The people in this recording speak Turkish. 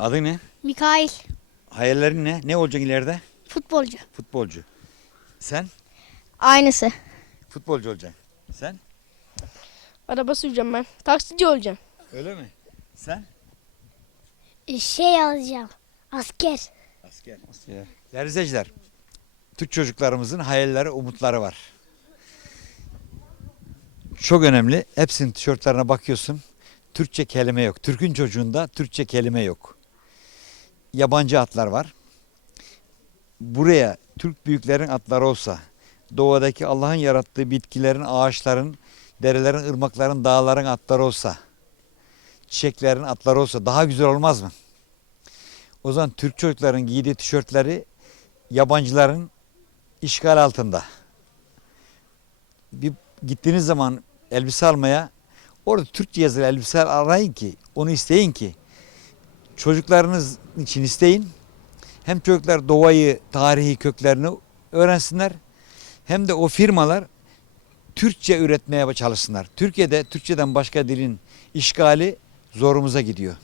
Adı ne? Mikail. Hayallerin ne? Ne olacaksın ileride? Futbolcu. Futbolcu. Sen? Aynısı. Futbolcu olacaksın. Sen? Araba süreceğim ben. Taksici olacağım. Öyle mi? Sen? Şey alacağım. Asker. Asker. Asker. Değerli izleyiciler, Türk çocuklarımızın hayalleri, umutları var. Çok önemli. Hepsinin tişörtlerine bakıyorsun. Türkçe kelime yok. Türk'ün çocuğunda Türkçe kelime yok. Yabancı atlar var. Buraya Türk büyüklerin atları olsa, doğadaki Allah'ın yarattığı bitkilerin, ağaçların, derelerin, ırmakların, dağların atları olsa, çiçeklerin atları olsa daha güzel olmaz mı? O zaman Türk çocukların giydiği tişörtleri yabancıların işgal altında. Bir gittiğiniz zaman elbise almaya orada Türkçe yazılı elbise arayın ki onu isteyin ki çocuklarınız için isteyin. Hem çocuklar doğayı, tarihi köklerini öğrensinler. Hem de o firmalar Türkçe üretmeye çalışsınlar. Türkiye'de Türkçeden başka dilin işgali zorumuza gidiyor.